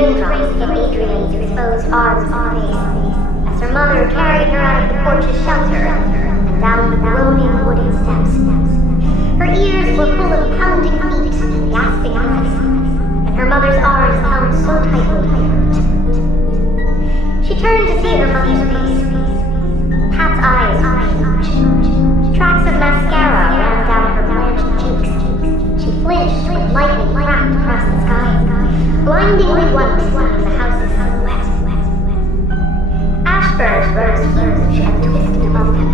raindrops hit Adrian's exposed arms and face, as her mother carried her out of the porch's shelter and down the groaning wooden steps. Her ears were full of pounding feet and gasping eyes, and her mother's arms held so tightly they hurt. She turned to see her mother's face. Pat's eyes were huge. Tracks of mascara ran down her blanched cheeks. She flinched when lightning cracked across the sky, blindingly white behind the house's silhouette. Ashford rose huge and twisted above them.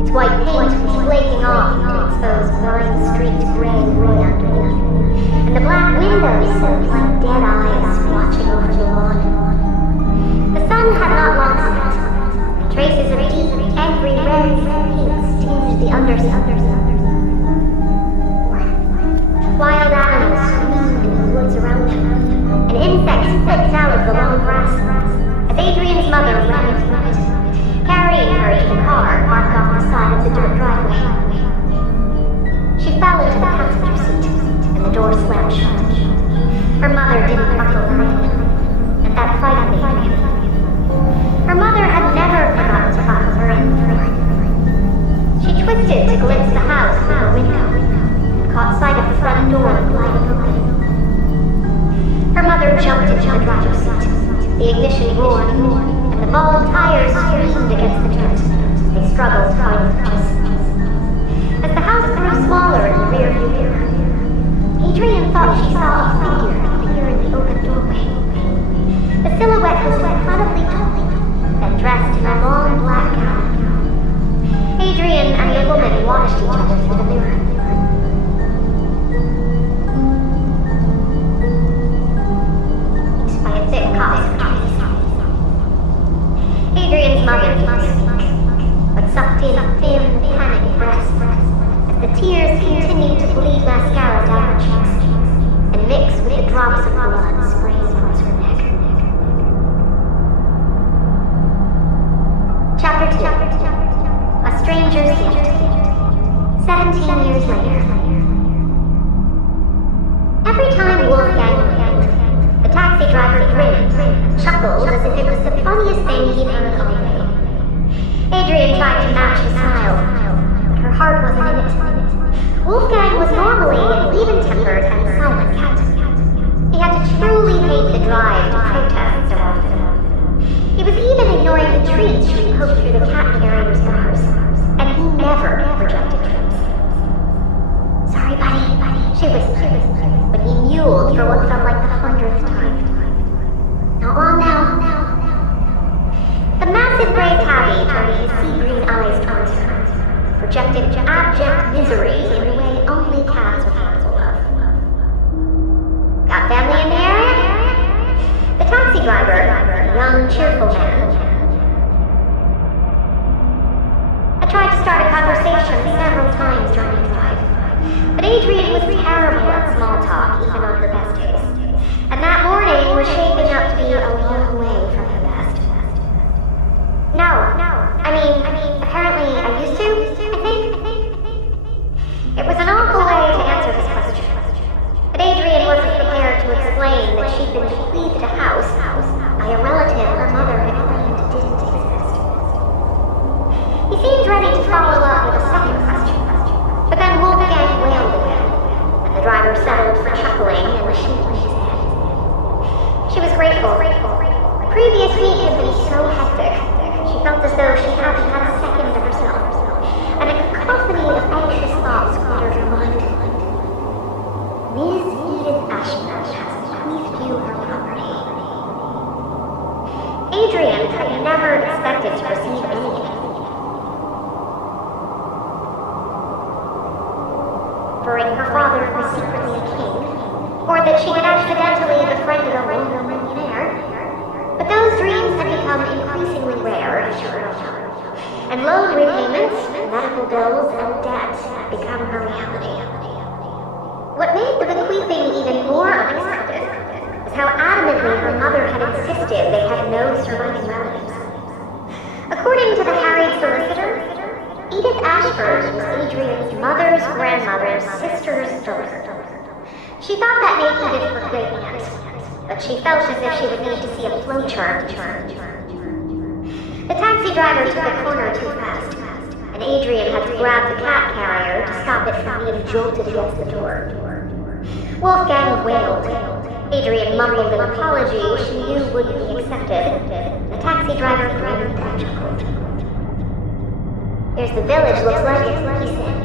Its white paint was flaking off to expose blind-streaked gray wood underneath, and the black windows seemed like dead eyes watching over the lawn. The sun had not long set, and traces of deep, angry reds and pinks tinged the underside. Wild animals screamed in the woods around them, and insects flicked out of the long grass as Adrian's mother ran through it, carrying her to the car parked off the side of the dirt driveway. She fell into the passenger seat, and the door slammed shut. Her mother didn't buckle either, and that frightened Adrian. Her mother had never forgotten to buckle her in before. She twisted to glimpse the house through the window, caught sight of the front door gliding open. Her mother jumped into the driver's seat. The ignition roared, and the bald tires screamed against the dirt. They struggled to find purchase. As the house grew smaller in the rearview mirror, Adrian thought she saw a figure appear in the open doorway. The silhouette was incredibly tall and dressed in a long black gown. Adrian and the woman watched each other through the mirror. Thick coughs of trees. Adrian's mother didn't speak, but sucked in thin, panicked breaths as the tears continued to bleed mascara down her cheeks and mix with the drops of blood spraying across her neck. Chapter 2. A Stranger's Gift. 17 years later. Every time Wolfgang rang, the taxi driver grinned and chuckled as if it was the funniest thing he'd heard all day. Adrian tried to match his smile, but her heart wasn't in it. Wolfgang was normally an even-tempered and silent cat. He had to truly hate the drive to protest so often. He was even ignoring the treats she poked through the cat carrier's bars, and he never rejected treats. Sorry, buddy, she whispered, when he mewed for what felt like the 100th time. Not long now. The massive gray tabby turned his sea-green eyes towards her, projecting abject misery in the way only cats are capable of. Got family in the area? The taxi driver, a young, cheerful man, had tried to start a conversation several times during the drive. But Adrian was terrible at small talk, even on her best days. And that morning was shaping up to be a long way from her best. No. I mean, apparently I used to, I think. It was an awful way to answer his question. But Adrian wasn't prepared to explain that she'd been bequeathed a house by a relative her mother had claimed didn't exist. He seemed ready to follow up with a second question. But then Wolfgang wailed again, and the driver settled for chuckling and shaking his head. She was grateful. The previous week had been so hectic. She felt as though she hadn't had a second to herself, and a cacophony of anxious thoughts cluttered her mind. Ms. Edith Ashman has bequeathed you her property. Adrian had never expected to receive anything. Her father was secretly a king, or that she had accidentally befriended a royal millionaire. But those dreams had become increasingly rare as she grew up, and loan repayments, medical bills, and debt had become her reality. What made the bequeathing even more unexpected was how adamantly her mother had insisted they had no surviving relatives. According to the harried solicitor, Edith Ashford was Adrian's mother's grandmother's sister's daughter. She thought that made Edith her great aunt, but she felt as if she would need to see a flowchart. The taxi driver took a corner too fast, and Adrian had to grab the cat carrier to stop it from being jolted against the door. Wolfgang wailed. Adrian mumbled an apology she knew wouldn't be accepted. The taxi driver grinned and chuckled. "Here's the village, looks like it," he said.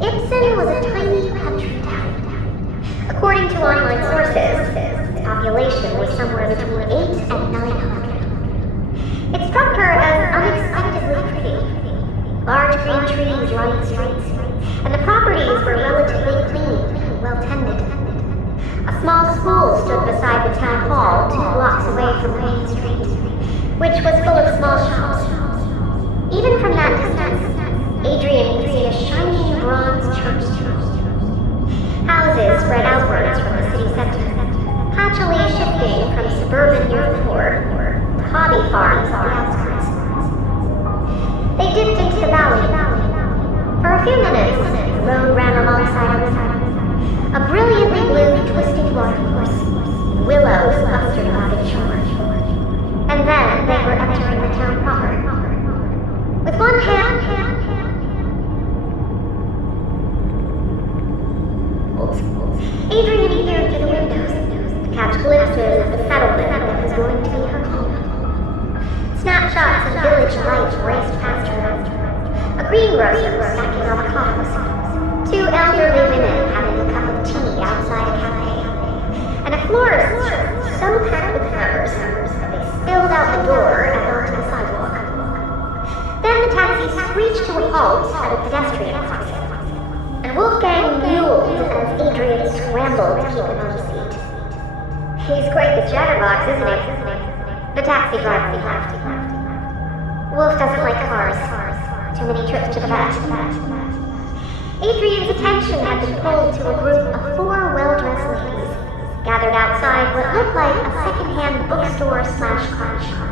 Ibsen was a tiny country town. According to online sources, its population was somewhere between 8 and 900. It struck her as unexpectedly pretty. Large green trees lined streets, and the properties were relatively clean and well tended. A small school stood beside the town hall 2 blocks away from Main Street, which was full of small shops. Even from that distance, Adrian could see a shiny bronze church. Houses spread outwards from the city center, patchily shifting from suburban near the port to hobby farms on the outskirts. They dipped into the valley. For a few minutes, the road ran alongside a river. A brilliantly blue, twisting watercourse. Willows clustered about its shore. And then they were entering the town proper. With one hand, Adrian peered through the windows to catch glimpses of the settlement that was going to be her home. Snapshots of village life raced past her. A greengrocer stacking avocados. 2 elderly women having a cup of tea outside a cafe. And a florist so packed with flowers that they spilled out the door and onto the sidewalk. Then the taxi screeched to a halt at a pedestrian crossing. And Wolfgang mewled as Adrian scrambled to keep him on the seat. "He's quite the chatterbox, isn't he?" The taxi driver laughed. "Wolf doesn't like cars. Too many trips to the vet." Adrian's attention had been pulled to a group of 4 well-dressed ladies, gathered outside what looked like a second-hand bookstore/car shop.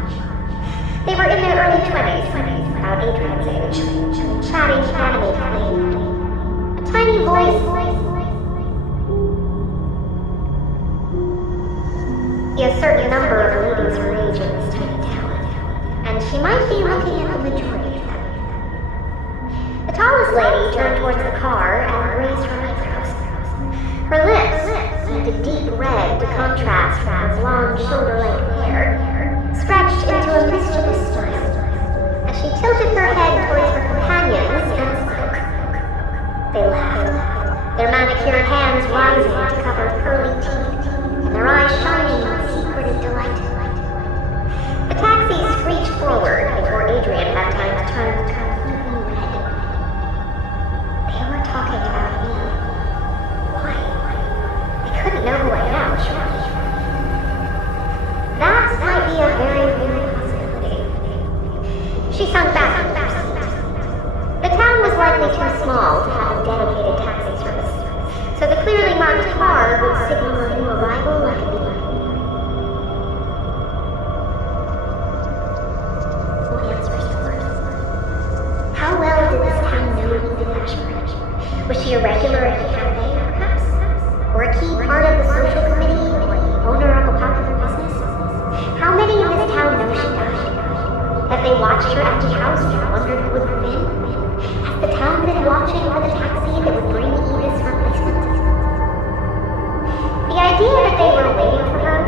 They were in their early 20s, about Adrian's age, chatting animatedly. A tiny voice "Be a certain number of ladies her age in this tiny town, and she might be looking at the majority of them." The tallest lady turned towards the car and raised her eyebrows. Her lips seemed a deep red to contrast with her blonde shoulder-length hair, stretched into a mischievous smile, as she tilted her head towards her companions and spoke. They laughed, their manicured hands rising to cover pearly teeth, and their eyes shining with secretive delight. The taxi screeched forward before Adrian had time to turn completely red. They were talking about me. Why? They couldn't know who I am, surely. That might be a very real possibility. She sunk back into her seat. The town was likely too small to have a dedicated taxi service, so the clearly marked car would signal a new arrival like a beacon. What answers yours? How well did this town know Edith Ashford? Was she a regular at the cafe, perhaps? Or a key part of the social committee, or the owner of a popular business? How many in this town know she died? Have they watched her empty house and wondered who it would have been? Has the town been watching for the taxi that would bring Edith's replacement? The idea that they were waiting for her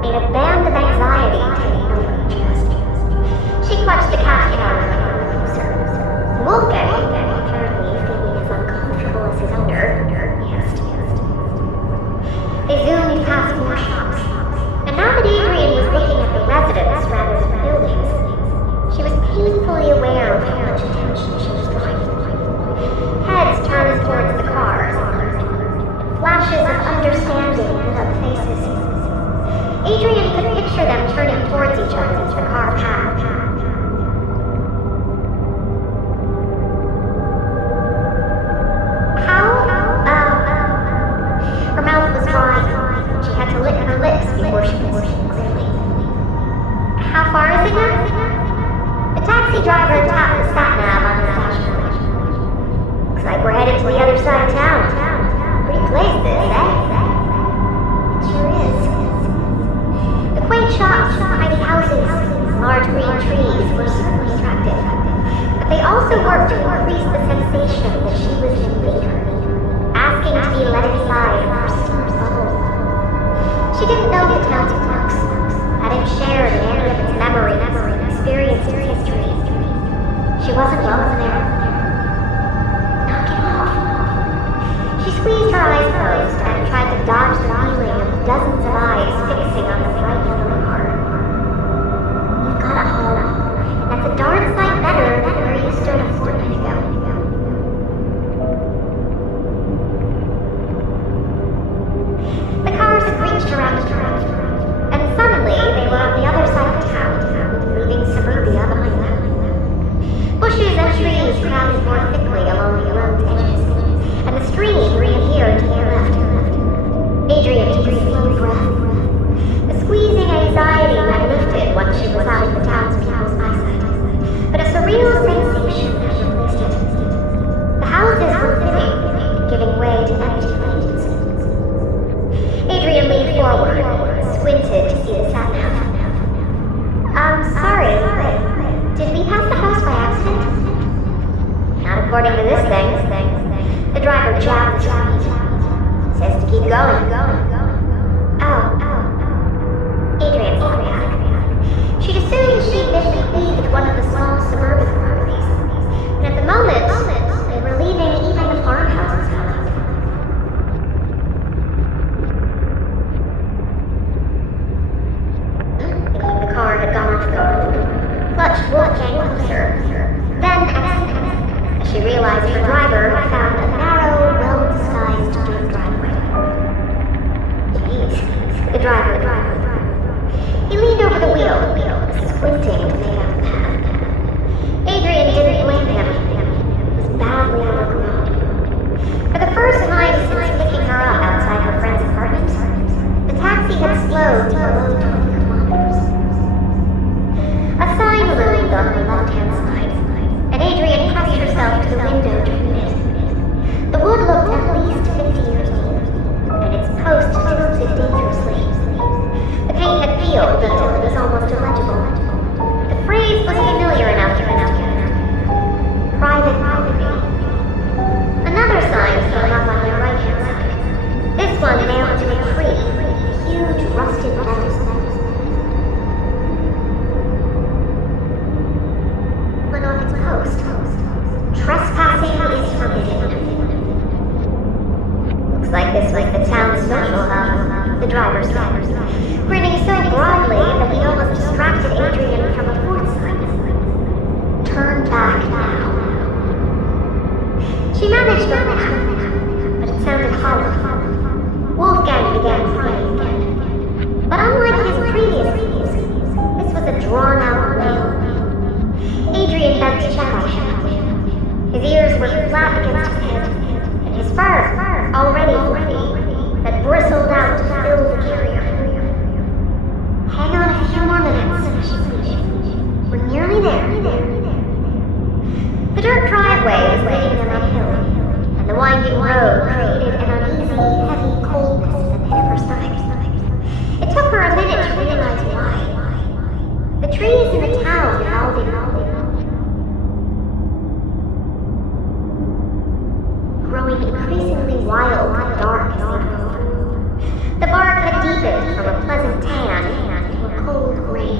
made a band of anxiety take over her chest. She clutched the cat counter closer. Wolfgang, apparently feeling as uncomfortable as his owner, asked. They zoomed past more shops, and now that Adrian was looking at the residents rather than buildings, she was painfully aware of how much attention she worked to increase the sensation that she was an invader, asking to be let inside her steam bubble. She didn't know the town's quirks, hadn't shared in any of its memories or experienced its history. She wasn't welcome there. Knock it off. She squeezed her eyes closed and tried to dodge the feeling of dozens of eyes fixing on the bright yellow car. You've got a home, and that's a darn sight better than where you stood a fortnight ago. The cars had reached around the curve, and suddenly they were on the other side of town, leaving suburbia behind them. Bushes and trees crowded more thickly along the road's edges, and the stream reappeared to their left. Adrian took a slow breath. The squeezing anxiety had lifted once she was out of the townspeople's eyesight, but a surreal sensation had replaced it. The houses were thinning, giving way to empty lanes. Adrian leaned forward, squinted to see the sat-nav. Sorry, did we pass the house by accident? Not according to this thing. The driver jabbed the speed. Says to keep going. Oh. Adrian thought back. She'd assumed she'd been leaving one of the small suburban properties. And at the moment, they were leaving even the farmhouses behind. The car had gone off the road. Clutch Wolf came closer. Then exited, as she realized her driver had found a narrow, well-disguised dirt driveway. Jeez, the driver. He leaned over the wheel, squinting to make out the path. Adrian didn't blame him. It was badly overgrown. For the first time since picking her up outside her friend's apartment, the taxi had slowed to below 20 kilometers. A sign loomed on her left-hand side, and Adrian pressed herself to the window to read it. The wood looked at least 50 years old, and its post tilted dangerously. The paint had peeled until it was almost illegible. The phrase was familiar enough to put together. Private property. Another sign hung up on their right-hand side. This one nailed to a tree, huge rusted letters. Went off its post. Trespassing is forbidden. Looks like this was the town's social hub, the driver said, grinning so broadly that he almost distracted Adrian from a fourth sign. Turn back now. She managed to laugh, but it sounded hollow. Wolfgang began crying again. But unlike his previous keys, this was a drawn-out wail. Adrian bent to check on him. His ears were flat against his head, and his fur, already fluffy, had bristled out to fill the carrier. Hang on a few more minutes, she pleaded. We're nearly there. The dirt driveway was leading them uphill, and the winding road created an uneasy, heavy coldness in the pit of her stomach. It took her a minute to realize why. The trees in the town had all been growing increasingly wild and dark as they drove. The bark had deepened from a pleasant tan to a cold gray.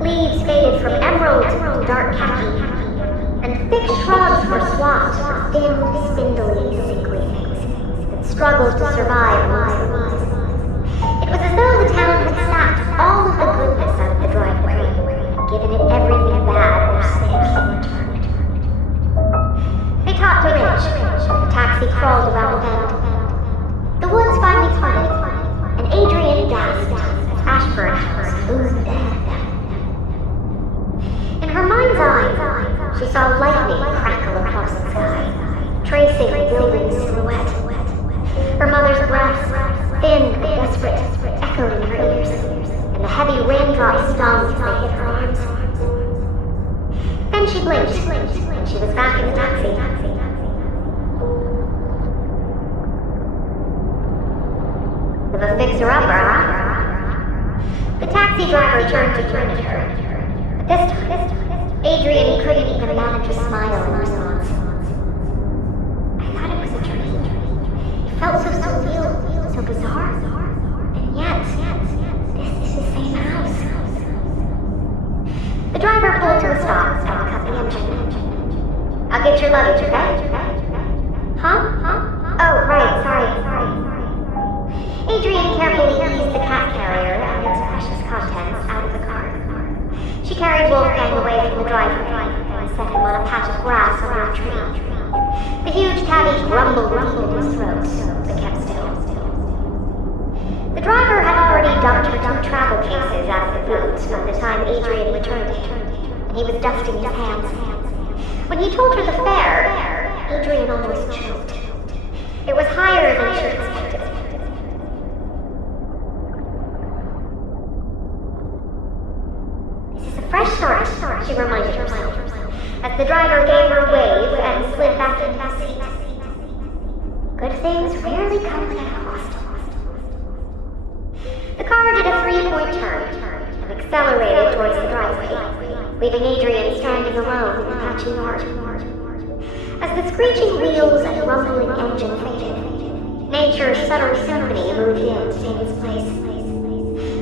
Leaves faded from emerald to dark khaki, and thick shrubs were swamped with thin, spindly, sickly things that struggled to survive amongst the weeds. It was as though the town had sapped all of the goodness out of the driveway, given it everything bad or sick in return. They topped a ridge. The taxi crawled around a bend. The woods finally parted, and Adrian gasped as Ashburn House loomed ahead of them. In her mind's eye, she saw lightning crackle across the sky, tracing the building's silhouette. Her mother's breath, thin and desperate, echoed in her ears, and the heavy raindrops stung as they hit her arms. Then she blinked, and she was back in the taxi. Of a fixer-upper, huh? The taxi driver turned to grin at her. But this time, Adrian couldn't even manage a smile in her collect your luggage, okay? Huh? Oh, right, sorry. Adrian carefully eased the cat carrier and its precious contents out of the car. She carried Wolfgang away from the driveway and set him on a patch of grass under a tree. The huge tabby grumbled deep in his throat, but kept still. The driver had already dumped her 2 travel cases out of the boot by the time Adrian returned to him, and he was dusting his hands. When he told her the fare, Adrian almost choked. It was higher than she expected. This is a fresh start, she reminded herself, as the driver gave her a wave and slid back into his seat. Good things rarely come without a cost. The car did a 3-point turn and accelerated towards the driveway, leaving Adrian standing alone in the patchy yard. As the screeching wheels and rumbling engine faded, nature's subtle symphony moved in to take its place.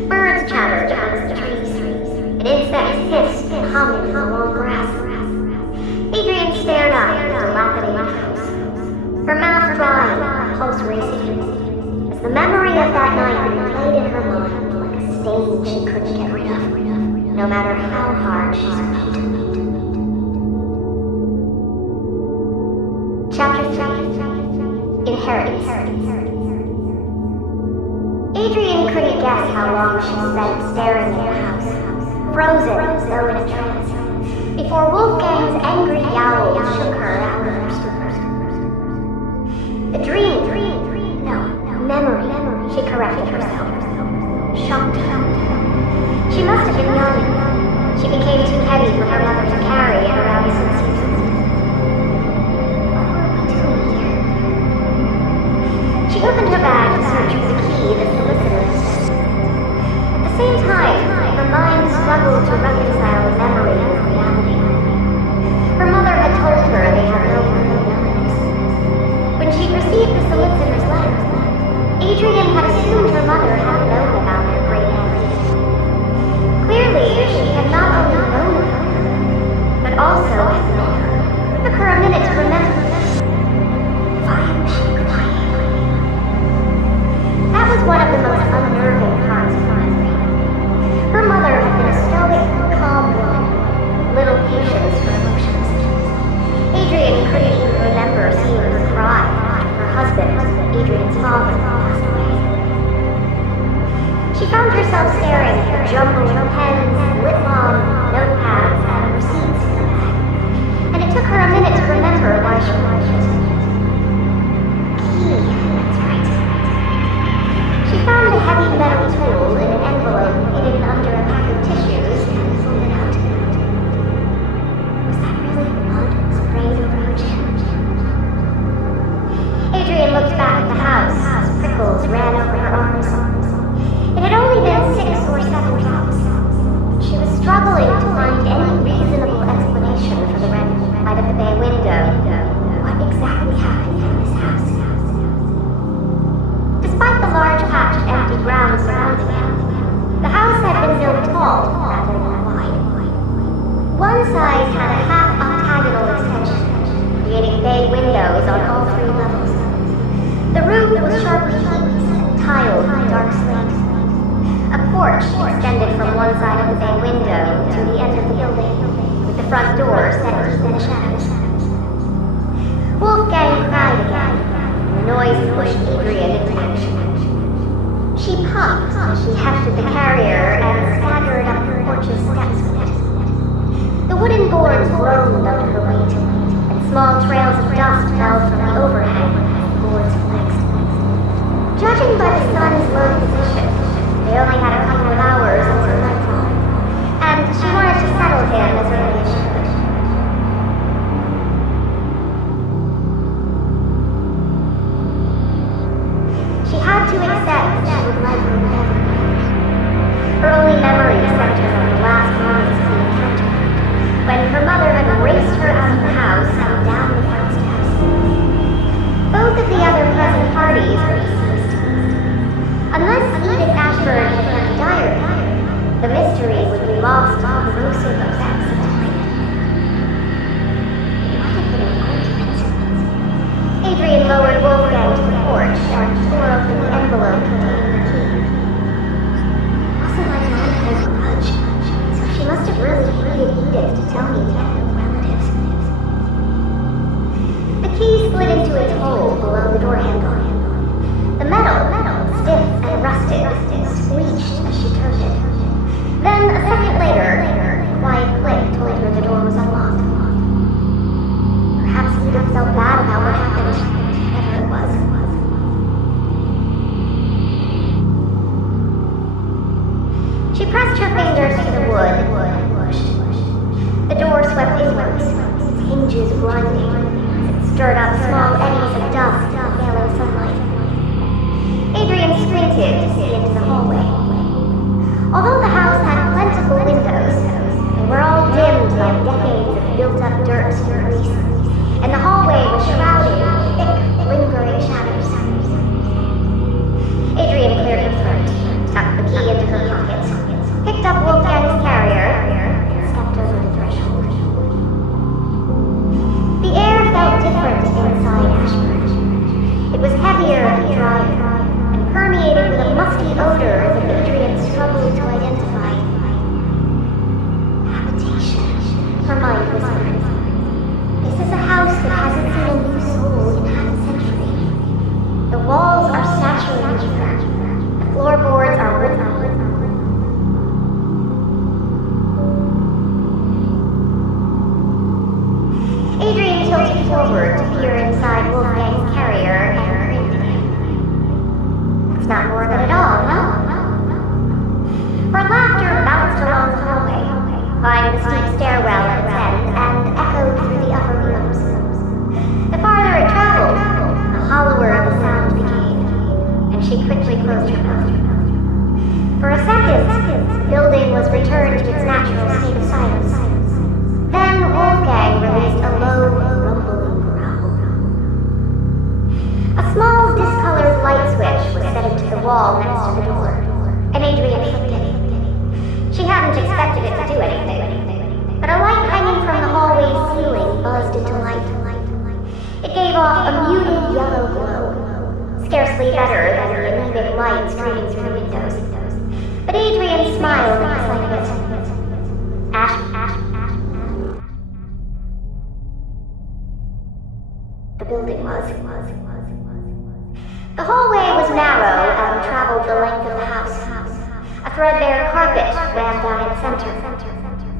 Birds chattered amongst the trees, and insects hissed and hummed in the long grass. Adrian stared up at the dilapidated house, her mouth dry and pulse racing, as the memory of that night played in her mind like a stain she couldn't get rid of, no matter how hard she scrubbed. Chapter 3. Inheritance. Adrian couldn't guess how long she spent staring at the house, frozen as though in a trance, before Wolfgang's angry yowl shook her out of her stupor. The dream, no, memory, she corrected herself, shocked her. She must have been young. She became too heavy for her mother to carry in her absence. She opened her bag to search for the key the solicitor had sent. At the same time, her mind struggled to reconcile the memory with reality. Her mother had told her they had no further knowledge. When she received the solicitor's letter, Adrian had assumed her mother had known about their great marriage. Clearly, she had not only known her, but also had met her. It took her a minute to remember. Why was she crying? That was one of the most unnerving parts of my dream. Her mother had been a stoic, calm woman, with little patience for emotions. Adrian couldn't even remember seeing her cry after her husband, Adrian's father, passed away. She found herself staring at the jumble of pens, lip balm, notepads, and receipts in her bag, and it took her a minute to remember why she wanted it. Key, that's right. She found a heavy metal tool in an envelope hidden under a pack of tissues and pulled it out. Was that really blood sprayed over her chin? Adrian looked back at the house as prickles ran over her arms. It had only been 6 or 7 drops. She was struggling to find any reasonable explanation for the red light of the bay window. What exactly happened in this house? Despite the large patch of empty ground surrounding it, the house had been built tall rather than wide. One side had a half-octagonal extension, creating bay windows on all 3 levels. The roof was sharply heaped, tiled with dark slate. A porch extended from one side of the bay window to the end of the building, with the front door set deep in the shadows. Wolfgang cried again, and the noise pushed Adrian into action. She puffed as she hefted the carrier and staggered up the porch's steps with it. The wooden boards groaned under her weight, and small trails of dust fell from the overhang as the boards flexed. Judging by the sun's low position, they only had a couple of hours until nightfall, and she wanted to settle him as early as she could. She had to accept that she would likely never marry. Her only memory centered on the last moments of the encounter, when her mother had raced her out of the house and down the front steps. Tony had no relatives. The key slid into its hole below the door handle. The metal, stiff and rusted, screeched as she turned it. Then, a second later, a quiet click told her the door was unlocked. Perhaps Edith felt bad about what happened, whatever it was. She pressed her fingers to the wood and pushed. The door swept inwards, its hinges grinding, as it stirred up small eddies of dust in the yellow sunlight. Adrian squinted to see into the hallway. Although the house had plentiful windows, they were all dimmed by decades of built-up dirt and grease, and the hallway was shrouded in thick, lingering shadows. Adrian cleared her throat, tucked the key into her pocket, picked up Wolfgang's carrier, and stepped over the threshold. The air felt different inside Ashburn. It was heavier and drier, and permeated with a musty odor that Adrian struggled to identify. Habitation, her mind whispered. This is a house that hasn't seen a new soul in half a century. The walls are saturated with her. The floorboards are written. Adrian tilted forward to peer inside Wolfgang's carrier and grinned at him. That's not morbid at all, no? Her laughter bounced along the hallway, climbed the steep stairwell at its end, and echoed through the upper rooms. The farther it traveled, the hollower the sound became, and she quickly closed her mouth. For a second, the building was returned to its natural state of silence. Then Wolfgang released a low, rumbling growl. A small, discolored light switch was set into the wall next to the door, and Adrian flicked it. She hadn't expected it to do anything, but a light hanging from the hallway's ceiling buzzed into light. It gave off a muted yellow glow, scarcely better than the anemic light streaming through windows. But Adrian smiled at the sight of it. The building was. The hallway was narrow and traveled the length of the house. A threadbare carpet ran down its center,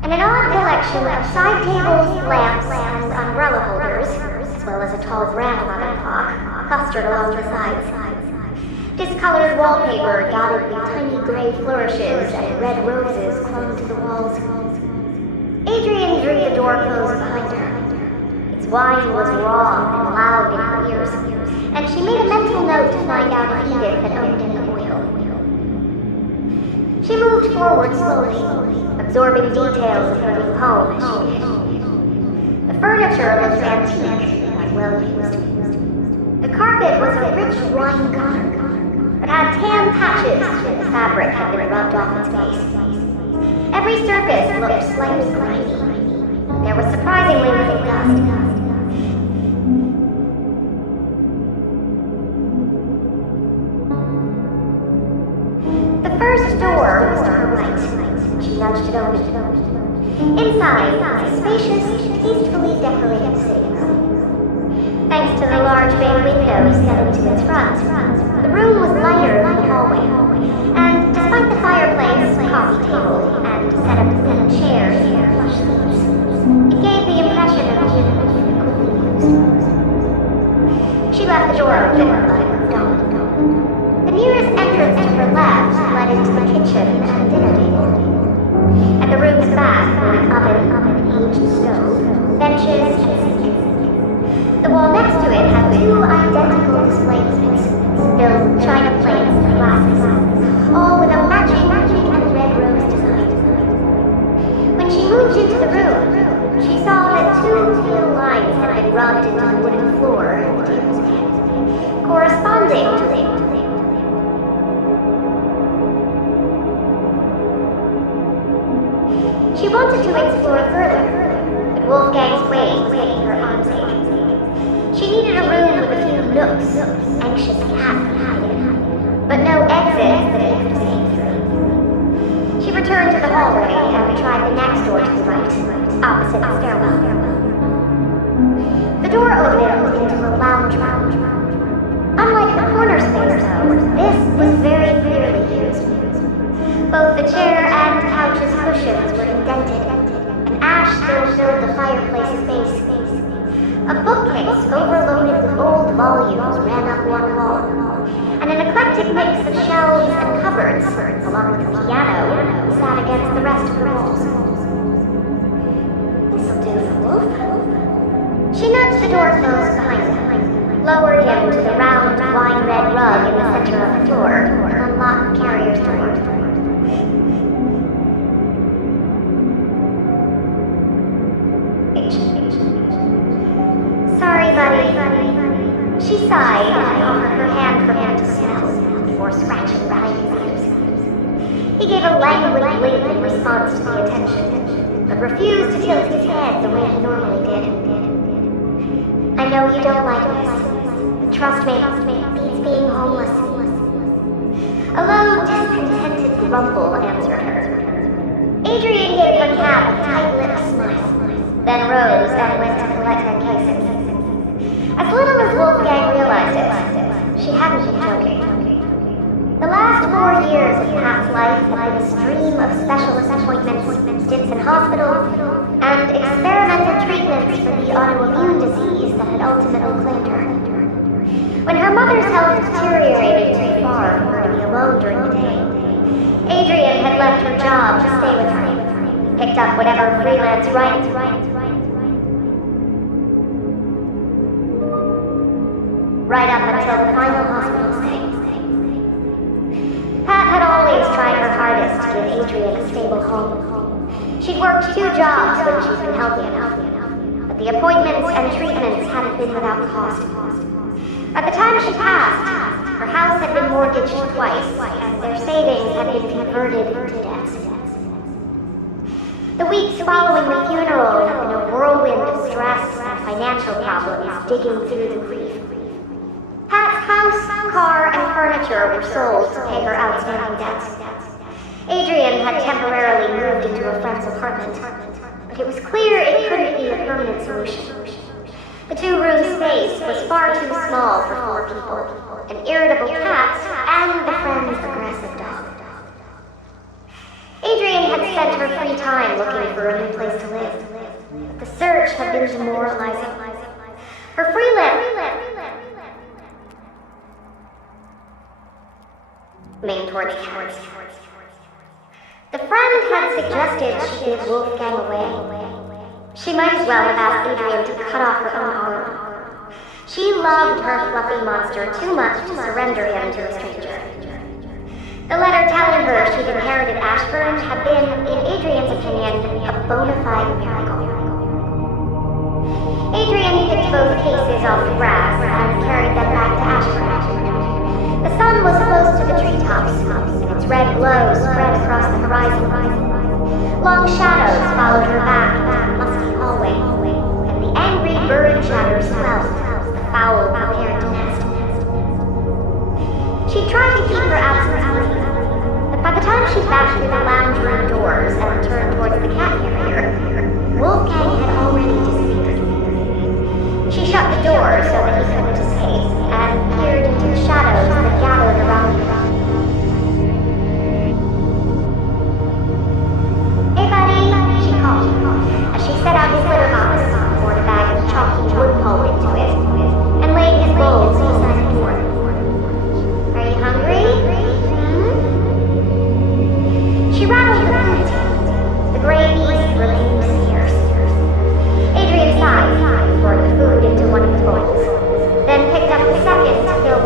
and an odd collection of side tables, lamps, and umbrella holders, as well as a tall grandmother clock, clustered along the sides. Discolored wallpaper dotted with tiny gray flourishes and red roses clung to the walls. Adrian drew the door closed behind her. Its whine was raw and loud in her ears, and she made a mental note to find out if Edith had owned any oil. She moved forward slowly, absorbing details of her new home as she did. The furniture looked antique and well used. The carpet was a rich wine color, but had tan patches where the fabric had been rubbed off its base. Every surface looked slightly grimy. There was surprisingly little dust. The first door was to her right. She nudged it open. Inside was a spacious, tastefully decorated sitting room. Thanks to the large bay windows set into its front, the room was lighter than the hallway, and despite the fireplace, coffee table, and set of thin chairs and plush seats, it gave the impression of being quickly used. She left the door open, but it moved on. The nearest entrance to her left led into the kitchen and dinner table. At the room's back were an oven, aged stove, benches, and sink. The wall next to it had two identical display units, filled with china plates and glasses, all with a matching pink and red rose design. When she moved into the room, she saw that two pale lines had been rubbed into the wooden floor at the table's head, corresponding to the She wanted to explore further, but Wolfgang's weight was making her arms ache. She needed a room with a few nooks, anxious cat could hide in, but no exit that it could escape through. She returned to the hallway and tried the next door to the right, opposite the stairwell. The door opened into a lounge room. Unlike the corner space, though, this was very clearly used. Both the chair and couch's cushions were indented, and ash still filled the fireplace's base. A bookcase overloaded with old volumes ran up one wall, and an eclectic mix of shelves and cupboards, along with a piano, sat against the rest of the walls. This'll do for Wolf. She nudged the door closed behind him, lowered him to the round, wine-red rug in the center of the floor, and unlocked the carrier's door. Sorry, buddy. She sighed and offered her hand for him to smell before scratching behind his ears. He gave a languid blink in response to the attention, but refused to tilt his head the way he normally did. I know you don't like this, but trust me, it beats being homeless. A low, discontented grumble answered her. Adrian gave her cap a tight-lipped smile, then rose and went to collect her cases. As little as Wolfgang realized it, she hadn't been joking. The last 4 years of Pat's life had been a stream of specialist appointments, stints in hospital, and experimental treatments for the autoimmune disease that had ultimately claimed her. When her mother's health deteriorated too far for her to be alone during the day, Adrian had left her job to stay with her, picked up whatever freelance writing. Right up until the final hospital stay. Pat had always tried her hardest to give Adrian a stable home. She'd worked 2 jobs when she'd been healthy enough, but the appointments and treatments hadn't been without cost. At the time she passed, her house had been mortgaged twice, and their savings had been converted into debts. The weeks following the funeral had been a whirlwind of stress and financial problems digging through the grief. Pat's house, car, and furniture were sold to pay her outstanding debts. Adrian had temporarily moved into a friend's apartment, but it was clear it couldn't be a permanent solution. The 2-room space was far too small for 4 people, an irritable cat, and the friend's aggressive dog. Adrian had spent her free time looking for a new place to live, but the search had been demoralizing. Her freelance leaned towards the house. The friend had suggested she give Wolfgang away. She might as well have asked Adrian to cut off her own arm. She loved her fluffy monster too much to surrender him to a stranger. The letter telling her she'd inherited Ashburn had been, in Adrian's opinion, a bona fide miracle. Adrian picked both cases off the grass and carried them back to Ashburn. The sun was close to the treetops, and its red glow spread across the horizon. Long shadows followed her back into the musty hallway, and the angry bird chatter swelled as the fowl prepared to nest. She tried to keep her absence brief, but by the time she backed through the lounge room doors and turned towards the cat carrier, Wolfgang had already disappeared. She shut the door so that he couldn't escape, and peered into the shadows that gathered around her. Hey buddy, she called, as she set out his litter box, poured a bag of chalky wood pulp into it, and laid his bowls beside the door. Are you hungry? She rattled the food tin. The gray beast remained scarce. Adrian sighed, poured the food into one of the bowls, then picked up the second to fill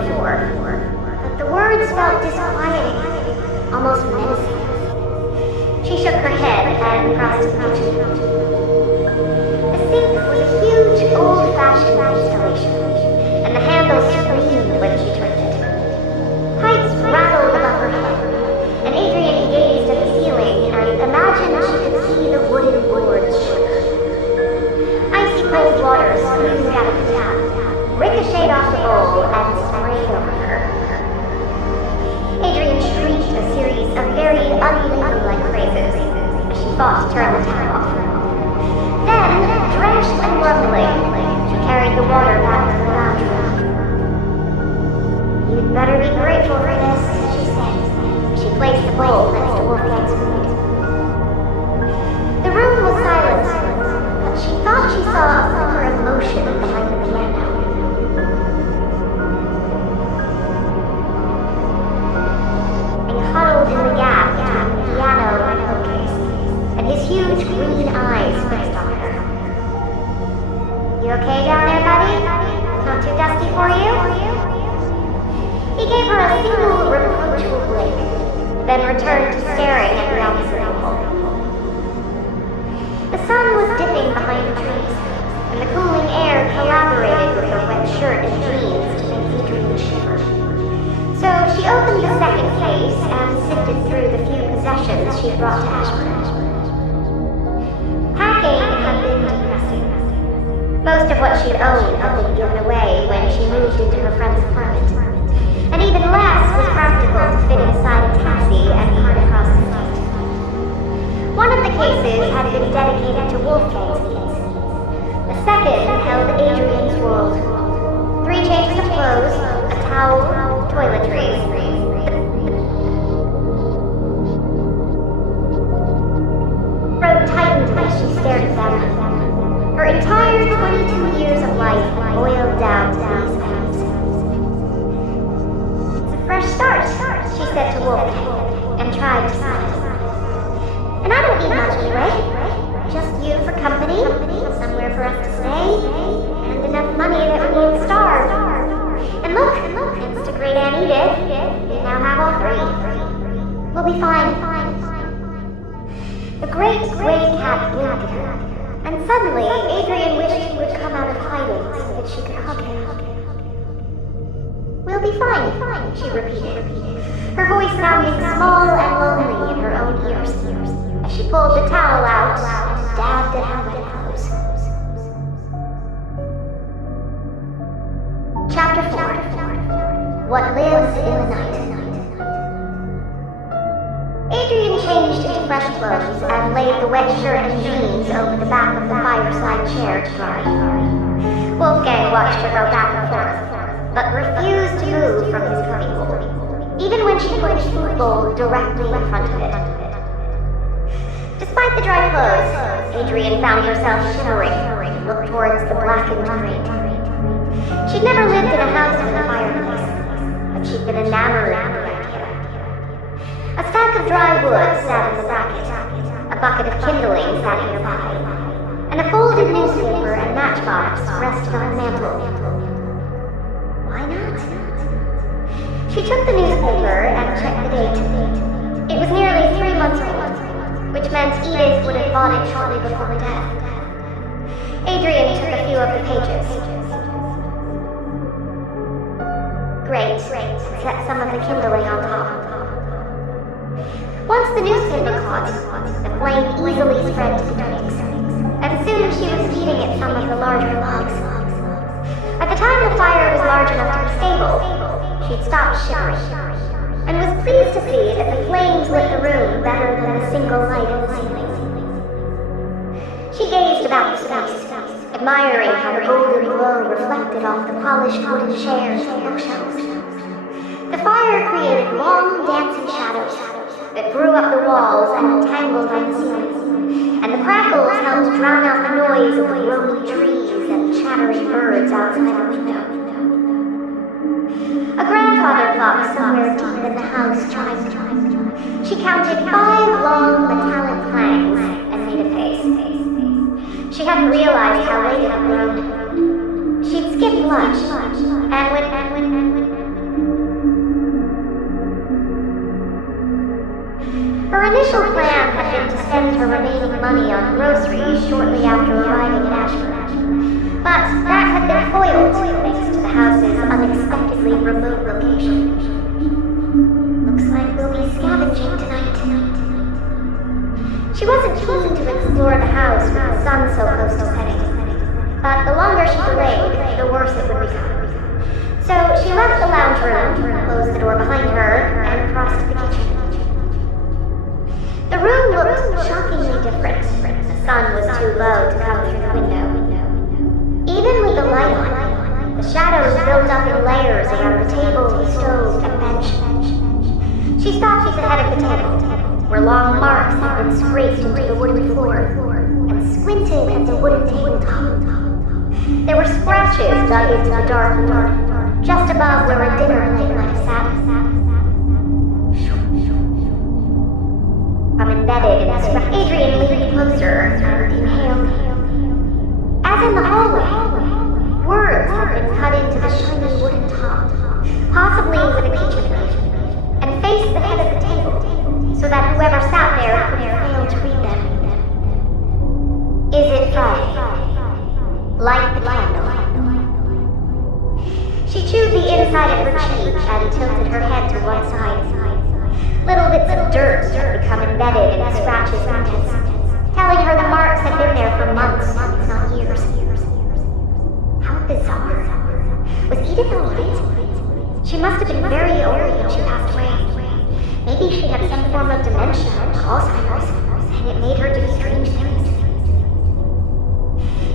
before, but the words felt disquieting, almost menacing. She shook her head and crossed to the kitchen. The sink was a huge, old-fashioned installation, and the handle screamed when she turned it. Pipes rattled above her head, and Adrian gazed at the ceiling and imagined she could see the wooden boards shiver. Icy cold water squeezed out of the tap, ricocheted off the bowl, and sprayed over her. Adrian shrieked a series of very unladylike phrases as she fought to turn the tap off. Then, drenched and grumbling, she carried the water back to the lounge room. "You'd better be grateful for this," she said. She placed the bowl next to Wolfgang's food. The room was silent, but she thought she saw a flicker of motion behind the piano. Huddled in the gap between the piano and bookcase, and his huge green eyes fixed on her. "You okay down there, buddy? Not too dusty for you?" He gave her a single reproachful blink, then returned to staring at the opposite wall. The sun was dipping behind the trees, and the cooling air collaborated with her wet shirt and jeans to make Adrian shiver. So she opened the second case and sifted through the few possessions she'd brought to Ashburn. Packing had been depressing. Most of what she'd owned had been given away when she moved into her friend's apartment, and even less was practical to fit inside a taxi and cart across the state. One of the cases had been dedicated to Wolfgang's needs. The second held Adrian's world. 3 changes of clothes, a towel, toiletries. Throat tightened as she stared at them. Her entire 22 years of life had boiled down to these items. "It's a fresh start," she said to Wolfgang, and tried to smile. "And I don't need much anyway. Just you for company, somewhere for us to stay, and enough money that we won't starve. And look, thanks to great Aunt Edith, we now have all 3. We'll be fine." The great gray cat blinked at her, and suddenly Adrian wished he would come out of hiding so that she could hug him. "We'll be fine," she repeated, her voice sounding small and lonely in her own ears, as she pulled the towel out and dabbed at her wet clothes. Chapter 4. What Lives in the Night. Adrian changed into fresh clothes and laid the wet shirt and jeans over the back of the fireside chair to dry. Wolfgang watched her go back and forth, but refused to move from his cubbyhole, even when she put his food bowl directly in front of it. Despite the dry clothes, Adrian found herself shivering and looked towards the blackened grate. She'd never lived in a house with a fireplace, but she'd been enamored of the idea. A stack of dry wood sat in the bracket, a bucket of kindling sat nearby, and a folded newspaper and matchbox rested on the mantel. Why not? She took the newspaper and checked the date. It was nearly 3 months old, which meant Edith would have bought it shortly before her death. Adrian took a few of the pages. Great, set some of the kindling on top. Once the newspaper caught, the flame easily spread to the twigs, and soon she was feeding it some of the larger logs. At the time the fire was large enough to be stable, she'd stopped shivering, and was pleased to see that the flames lit the room better than the single light in the ceiling. She gazed about the space, admiring how the golden glow reflected off the polished wooden chairs and bookshelves. The fire created long, dancing shadows that grew up the walls and tangled on the ceiling, and the crackles helped to drown out the noise of the groaning trees and chattering birds outside the window. A grandfather clock somewhere deep in the house chimed. She counted 5 long metallic clangs and made a face. She hadn't realized how late it had grown. She'd skipped lunch, and when Her initial plan had been to spend her remaining money on groceries shortly after arriving at Ashburn, but that had been foiled thanks to the house's unexpectedly remote location. Looks like we'll be scavenging tonight. She wasn't keen to explore the house with the sun so close to setting, but the longer she delayed, the worse it would become. So she left the lounge room, closed the door behind her, and crossed to the kitchen. The room looked shockingly different. The sun was too low to come through the window. Even with the light on, the shadows built up in layers around the table, stove, and bench. She stopped at the head of the table, where long marks had been scraped into the wooden floor, and squinted at the wooden tabletop. There were scratches dug into the dark wood, just above where a dinner plate might have sat. From embedded in the scratch, Adrian leaned closer and inhaled. As in the hallway, words had been cut into the shiny wooden top, possibly with a kitchen knife, and faced the head of the table, so that whoever sat there couldn't fail to read them. Is it Friday? Light the candle. She chewed the inside of her cheek and tilted her head to one side. Little bits of dirt had become embedded in the scratches and dents, telling her the marks had been there for months, if not years. How bizarre. Was Edith alright? She must have been very old when she passed away. Maybe she had some form of dementia or Alzheimer's, and it made her do strange things.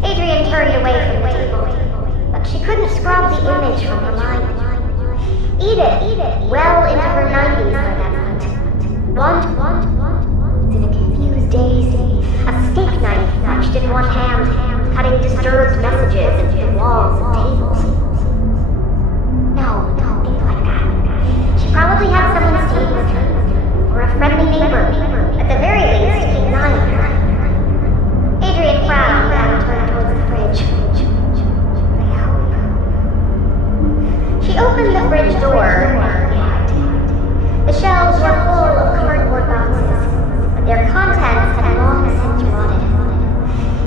Adrian turned away from the table, but she couldn't scrub the image from her mind. Edith, well into her 90s by that point. In a confused daze, a steak knife clutched in one hand, cutting disturbed messages into the walls and tables. No, don't think like that. She probably had someone staying with her, or a friendly neighbor, at the very least, keep an eye on her. Adrian frowned and turned towards the fridge. I hope. She opened the fridge door and gagged. The shelves were full of cardboard boxes, but their contents had long since rotted.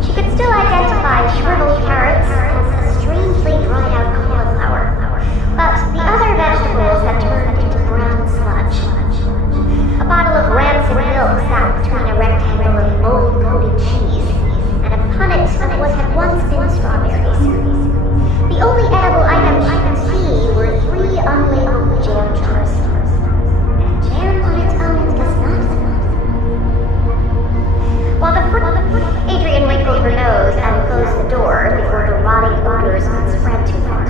She could still identify shriveled carrots and a strangely dried out cauliflower, but the other vegetables had turned into brown sludge. A bottle of rancid milk sat between a rectangle of mold-coated cheese and a punnet of what had once been strawberries. The only edible items she could see were 3 unlabeled jam jars. And jam on its own does not. While Adrian wrinkled her nose and closed the door before the rotting odors could spread too far.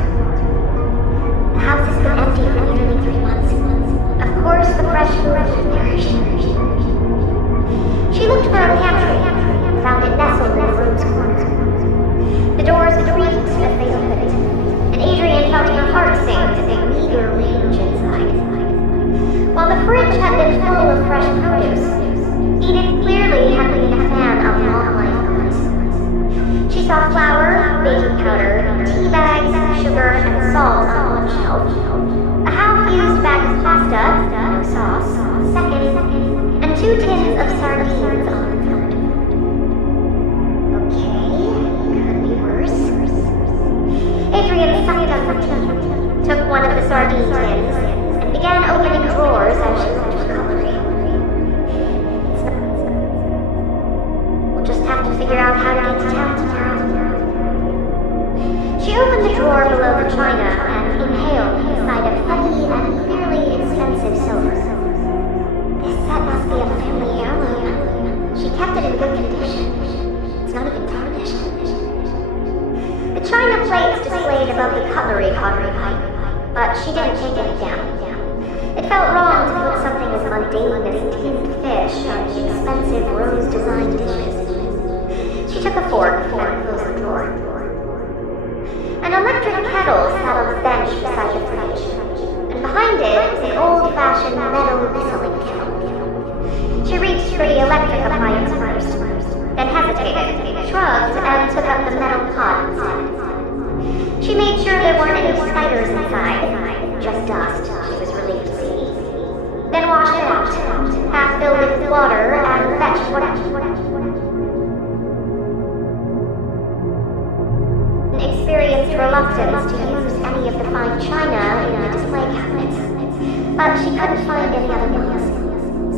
The house has been empty for nearly 3 months. Of course, the fresh food had perished. She looked for a pantry and found it nestled in the room's corner. The doors creaked as they opened, and Adrian felt her heart sink to the meager range inside. While the fridge had been full of fresh produce, Edith clearly had been a fan of long-life goods. She saw flour, baking powder, tea bags, sugar, and salt on one shelf, a half-used bag of pasta, no sauce, second, and 2 tins of sardines on the third. Okay, could be worse. Adrian sucked up her teeth, took one of the sardine tins, and began opening drawers as she looked for cutlery. We'll just have to figure out how to get to town tomorrow. She opened the drawer below the china and inhaled the sight of heavy and clearly expensive silver. This set must be a family heirloom. She kept it in good condition. It's not even tarnished. The china plates displayed above the cutlery caught her eye, but she didn't take any down. It felt wrong to put something as mundane as tinned fish on the expensive rose-designed dishes. She took a fork and closed the drawer. An electric kettle sat on the bench beside the fridge, and behind it was an old-fashioned metal whistling kettle. She reached for the electric appliance first, then hesitated, shrugged, and took up the metal pot instead. She made sure there weren't any spiders inside, just dust, she was relieved to see. Then washed it out, half filled it with water and fetch water. Experienced reluctance to use any of the fine china in the display cabinets, but she couldn't find any other means.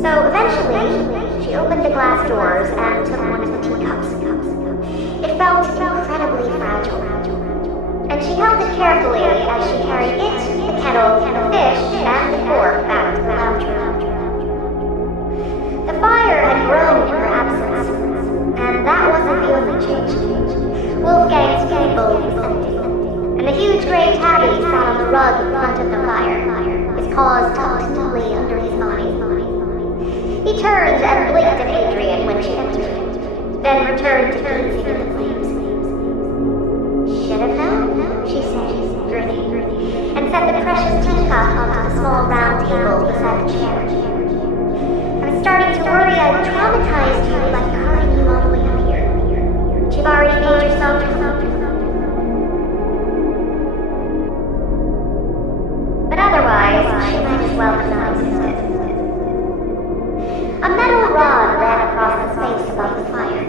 So eventually, she opened the glass doors and took one of the teacups. It felt incredibly fragile, and she held it carefully as she carried it, the kettle, the fish, and the fork back to the lounge room. The fire had grown in her absence, and that wasn't the only change. Wolfgang's table was empty, and the huge gray tabby sat on the rug in front of the fire, his paws tucked neatly under his body. He turned and blinked at Adrian when she entered, then returned to gazing at the flames. "Should have known," she said, grinning, and set the precious teacup onto the small round table beside the chair. "I was starting to worry I'd traumatized you by carting you all the way up here. But you've already made yourself but otherwise, she might as well have not existed." A metal rod ran across the space above the fire.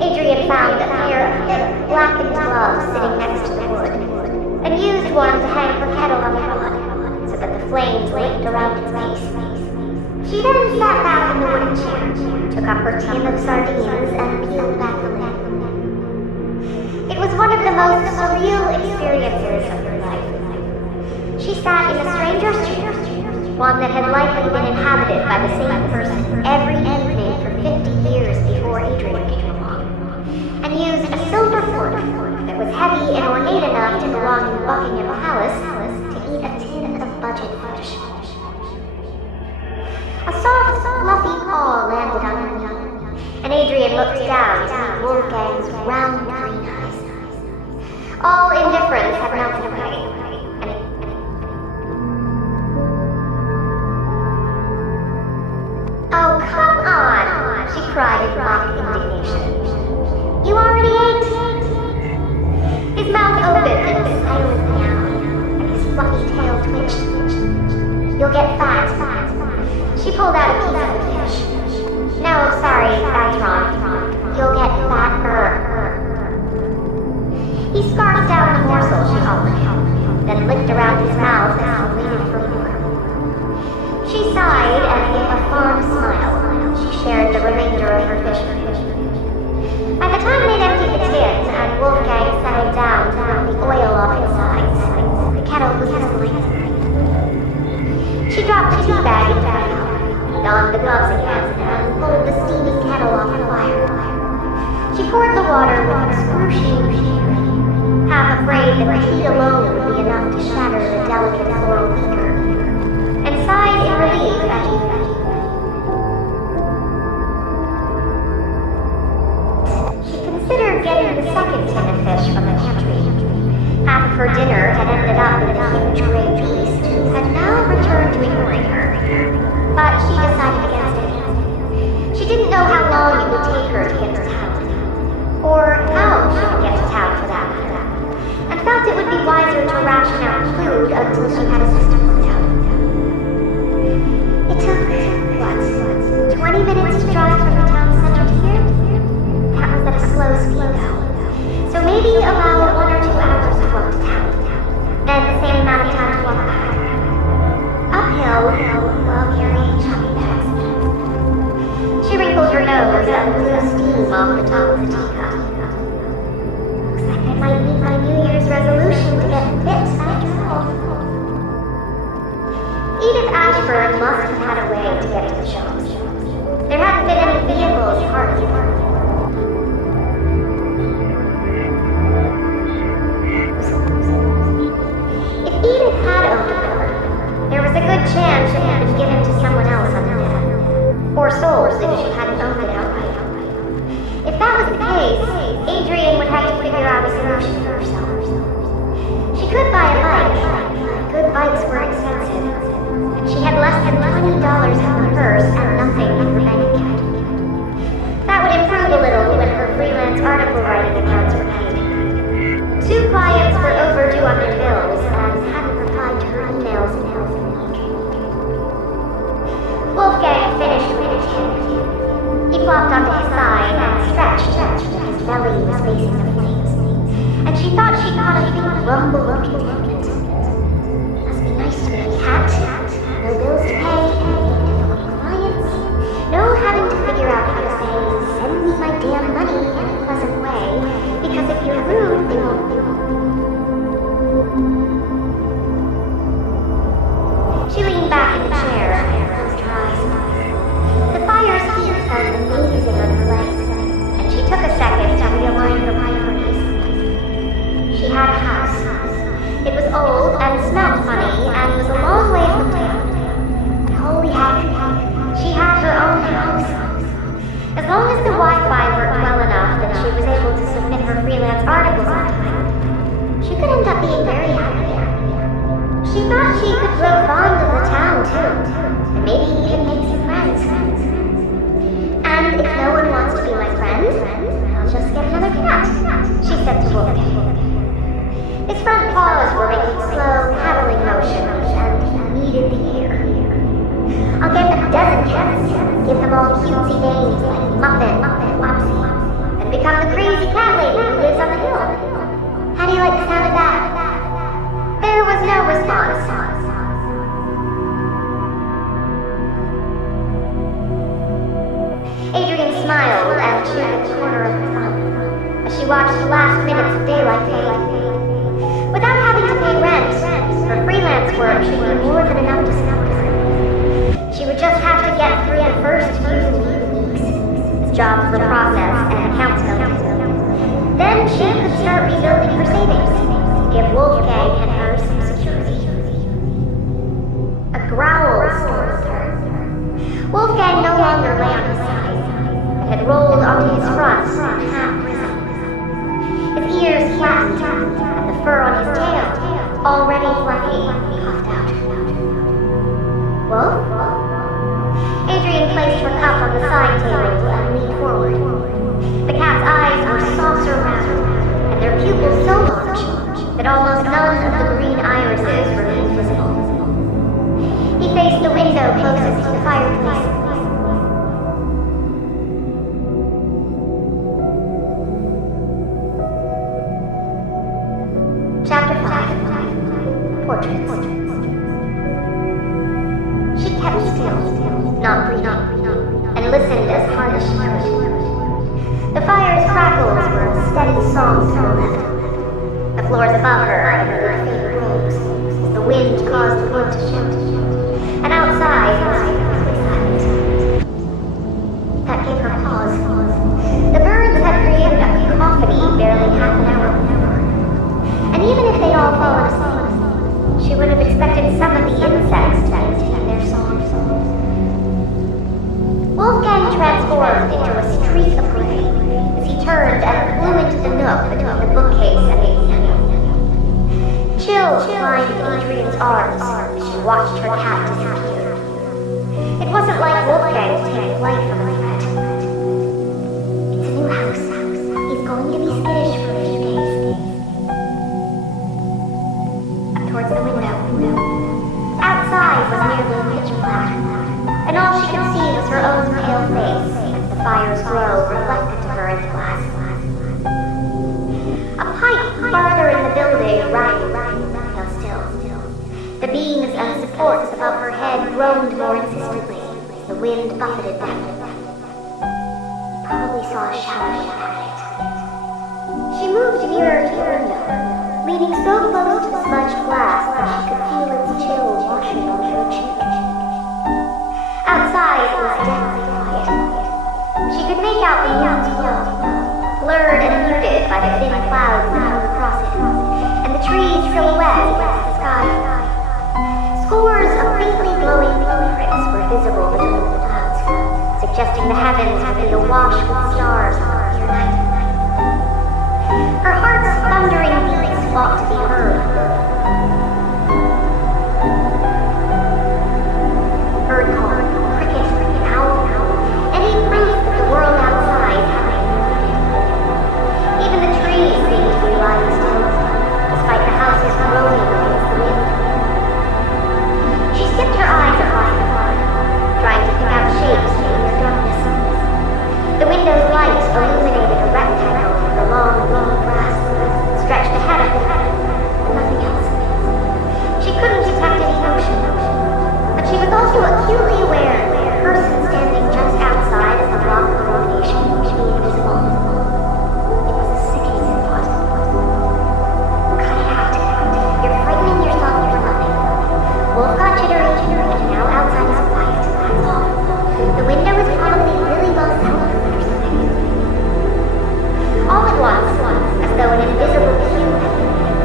Adrian found a pair of thick, blackened gloves sitting next to the wood, and used one to hang her kettle on the rod, so that the flames licked around its base. She then sat back in the wooden chair, took up her tin of sardines, and peeled back the lid. It was one of the most surreal experiences of her life. She sat in a stranger's chair, one that had likely been inhabited by the same person every evening for 50 years before Adrian came along, and used a silver fork that was heavy and ornate enough to belong in Buckingham Palace to eat a tin of budget fish. A soft, fluffy paw landed on her knee, and Adrian looked down to meet Wolfgang's round green eyes. All indifference had melted away, and "Oh, come on!" she cried in mock indignation. "You already ate?" His mouth opened in a silent meow, and his fluffy tail twitched. "You'll get fat." She pulled out a piece of the fish. "No, sorry, that's wrong. You'll get fatter." He scarfed down the morsel she offered him, then licked around his mouth as he waited for more. She sighed and gave a fond smile. She shared the remainder of her fish with him. By the time they'd emptied the tin and Wolfgang settled down to burn the oil off its sides, the kettle was sizzling. She dropped the tea bag into the cup, donned the gloves again, and pulled the steaming kettle off the fire. She poured the water with excruciating care, half afraid that the heat alone would be enough to shatter the delicate floral beaker, and sighed in relief as she considered getting the second tin of fish from the pantry. Half of her dinner had ended up in the huge gray beast who had now returned to ignoring her, but she decided against it. She didn't know how long it would take her to get to town, or how she could get to town for that matter, and felt it would be wiser to ration out food until she had a system worked out. It took, 20 minutes to drive from the town center to here? That was at a slow speed though, so maybe allow 1 or 2 hours to walk to town, then the same amount of time to walk back. Uphill, while carrying shopping bags. She wrinkled her nose and blew steam off the top of the teacup. Looks like I might need my New Year's resolution to get fit after all. Edith Ashburn must have had a way to get to the shops. There hadn't been any vehicles parked in front of her. If Edith had owned a car, there was a good chance it had been given to someone else on the debt, or sold if she hadn't owned it outright. If that was the case, Adrian would have to figure out a solution for herself. She could buy a bike. Good bikes were expensive, and she had less than $20 in her purse and nothing in her bank account. That would improve a little when her freelance article writing accounts were paid. 2 clients were overdue on their bills and hadn't replied to her emails in a week. Wolfgang finished reading. look and think, must be nice to be a cat. No bills to pay, no difficult clients, no having to figure out how to say, send me my damn money in a pleasant way, because if you're rude, they won't. She leaned back in the chair and closed her eyes. The fire's heat felt amazing on her legs, and she took a second to realign her priorities. She had a house. It was old and smelled funny and was a long way from town. But holy heck, she had her own house. As long as the Wi-Fi worked well enough that she was able to submit her freelance articles on time, she could end up being very happy there. She thought she could grow fond of the town too, and maybe even make some friends. And if no one wants to be my friend, I'll just get another cat, she said to Wolfgang. His front paws were making slow, paddling motions, and he needed the air. I'll get a dozen cats, give them all cutesy names like Muffin, Wopsy, and become the crazy cat lady who lives on the hill. How do you like the sound of that? There was no response. Adrian smiled and chewed at the corner of her thumb as she watched the last minutes of daylight fade. Without having to pay rent, her freelance work should be more than enough to support her. She would just have to get through the first few weeks, as jobs were processed and accounts noted. Then she could start rebuilding her savings, give Wolfgang and her some security. A growl startled her. Wolfgang no longer lay on his side, but had rolled onto his front and half risen. His ears flattened, and the fur on his tail, already fluffy, puffed out. Wolf? Adrian placed her cup on the side table and leaned forward. The cat's eyes were saucer round, and their pupils so large that almost none of the green irises remained visible. He faced the window closest to the fireplace. Chapter 5. Portraits. She kept still, not breathing, and listened as hard as she could. The fire's crackles were a steady song to her left. The floors above her echoed faint rose as the wind caused the wood to shift, and outside it was perfectly silent. That gave her pause. The birds had created a cacophony barely half an hour before, and even if they'd all fallen asleep, she would have expected some of the insects to continue their songs. Wolfgang transformed into a streak of gray as he turned and flew into the nook between the bookcase and the piano. Chills climbed Adrian's arms as she watched her cat disappear. It wasn't like Wolfgang to take flight from a threat. It's a new house. He's going to be skittish for a few days. Up towards the window. Outside was nearly pitch black, and all she could see was her own pale face as the fire's glow reflected to her in the glass. A pipe farther in the building rang, held still. The beams and supports above her head groaned more insistently as the wind buffeted them. Probably saw a shadow in that night. She moved nearer to the window, leaning so close to the smudged glass that she could feel its chill washing over her cheek. Outside it was deathly quiet. She could make out the moon's glow, blurred and muted by the thin clouds that hung across it, and the trees silhouetted against the sky. Scores of faintly glowing pinpricks were visible between the clouds, suggesting the heavens would be awash with stars on a clear night. Her heart's thundering beats fought to be heard. Bird call, cricket, owl, any proof that the world outside had been moving. Even the trees seemed to be lying still, despite the houses groaning against the wind. She skipped her eyes across the park, trying to pick out shapes in the darkness. The window's light illuminated a rectangle in the long green grass that stretched ahead of her, and nothing also acutely aware that the person standing just outside of the block of illumination should be invisible. It was a sickening thought. Cut it out. You're frightening yourself for nothing. Wolf got jittery, and now outside is quiet, that's all. The window is probably really well soundproofed or something. All at once, as though an invisible cue had been made,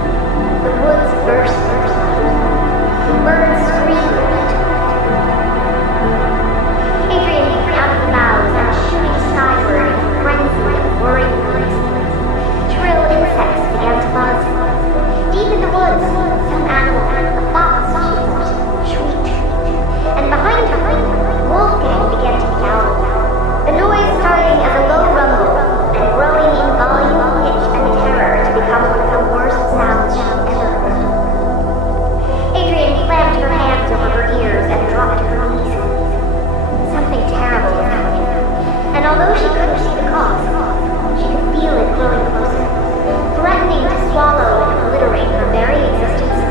the woods burst into life. Birds screamed. Adrian leaped out of the boughs and shooting skyward in a frenzy of whirring noise. Shrill insects began to buzz. Deep in the woods, some animal, a fox, she thought, shrieked. And behind her, Wolfgang began to yowl. The noise starting as a low rumble and growing in volume, pitch, and terror to become one of the worst sounds she ever heard. Adrian clamped her hands over her ears and dropped to her knees. Something terrible was happening, and although she couldn't see the cause, she could feel it growing closer, threatening to swallow and obliterate her very existence.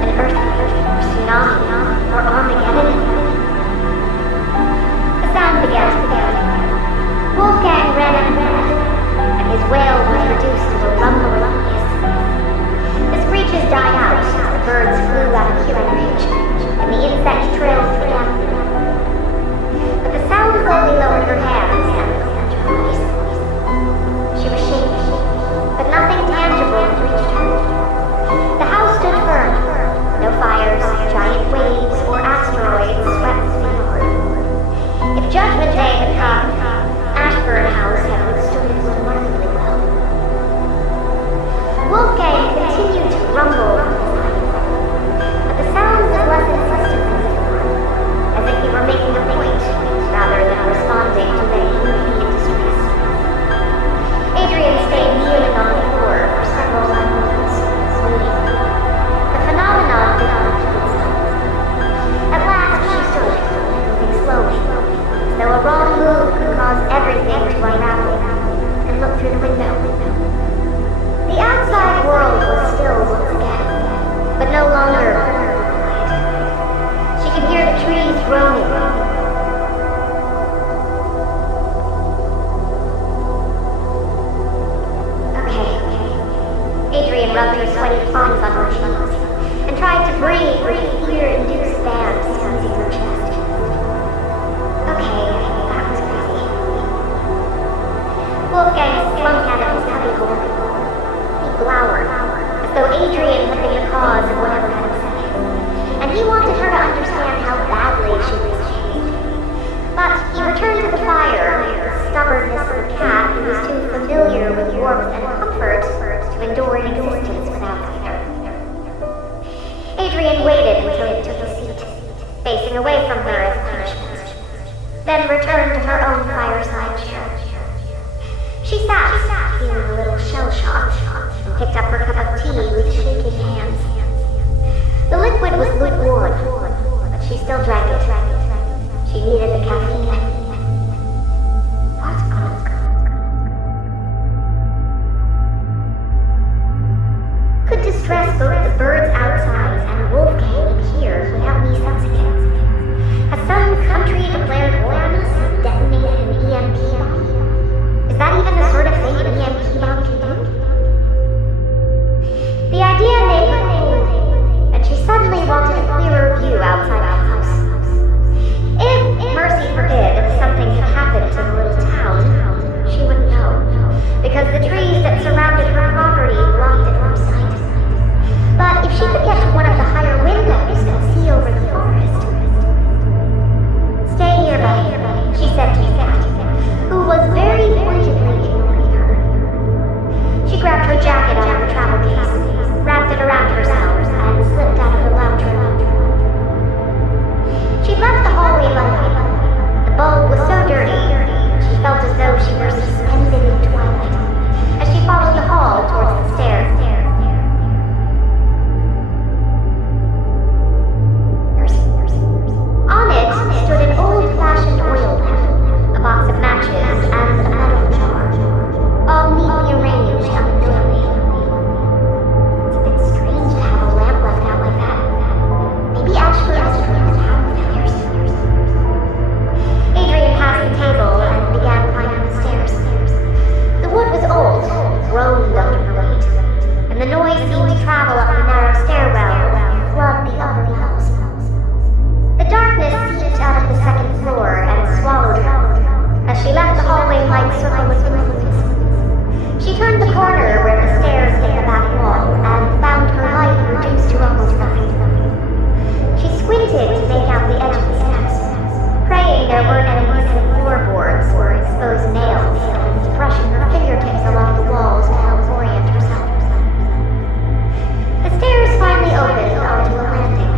An earthquake, or tsunami, or Armageddon. The sound began to fade. Wolfgang ran ahead, and his wail was reduced to a rumbling hiss. The screeches died out as the birds flew out of hearing range, and the insect trailed through them. But the sound slowly lowered her hands and opened her eyes. She was shaking, but nothing tangible had reached her. The house stood firm. No fires, giant waves, or asteroids swept through the yard. If Judgment Day had come, Ashburn House had withstood it remarkably well. Wolfgang continued to rumble from his hiding, but the sound was less insistent than before, as if he were making a point rather than responding to any human in distress. Adrian stayed kneeling on the floor for several moments, waiting. The phenomenon did not repeat itself. At last she stood, moving slowly, as though a wrong move could cause everything to unravel, and looked through the window. The outside world was still once again, but no longer quiet. She could hear the trees groaning. Okay. Adrian rubbed her sweaty palms on her cheeks and tried to breathe with the fear-induced band squeezing her chest. Okay, that was crazy. Wolfgang slunk out of his cubbyhole. He glowered, as though Adrian had been the cause of whatever had upset him, and he wanted her to understand how badly she was changed. But he returned to the fire with the stubbornness of a cat who was too familiar with warmth and comfort to endure an existence without either. Adrian waited until he took his seat, facing away from her as punishment, then returned to her own fireside chair. She sat, feeling a little shell-shocked, and picked up her cup of tea with shaking hands. The liquid was lukewarm, but she still drank it. She needed the caffeine. What on earth could distress both the birds outside and Wolfgang in here without me sensing it? Has some country declared war on us and detonated an EMP bomb? Is that even the sort of thing an EMP bomb can do? The idea made her cold, and she suddenly wanted a clearer view outside the house. If, mercy forbid, something had happened to the little town, she wouldn't know, because the trees that surrounded her property blocked it from sight. But if she could get to one of the higher windows and see over the forest... Stay here, buddy, she said to Metat, who was very pointedly ignoring her. She grabbed her jacket out of the travel case, wrapped it around herself, and slipped out of the lounge room. She left the hallway light. The bulb was so dirty, she felt as though she were suspended in twilight, as she followed the hall towards the stairs. On it stood an old-fashioned oil lamp, a box of matches, and a metal jar, all neatly arranged unnotably. It's a bit strange to have a lamp left out like that. Maybe Ashford has a habit of having groaned under her weight, and the noise seemed to travel up the narrow stairwell and flood the upper levels. The darkness seeped out of the second floor and swallowed her as she left the hallway-like circle of influence. She turned the corner where the stairs hit the back wall and found her light reduced to almost nothing. She squinted to make out the edge of the steps, praying there weren't any missing floorboards or exposed nails, and brushing her fingertips along the walls to help orient herself. The stairs finally opened onto a landing.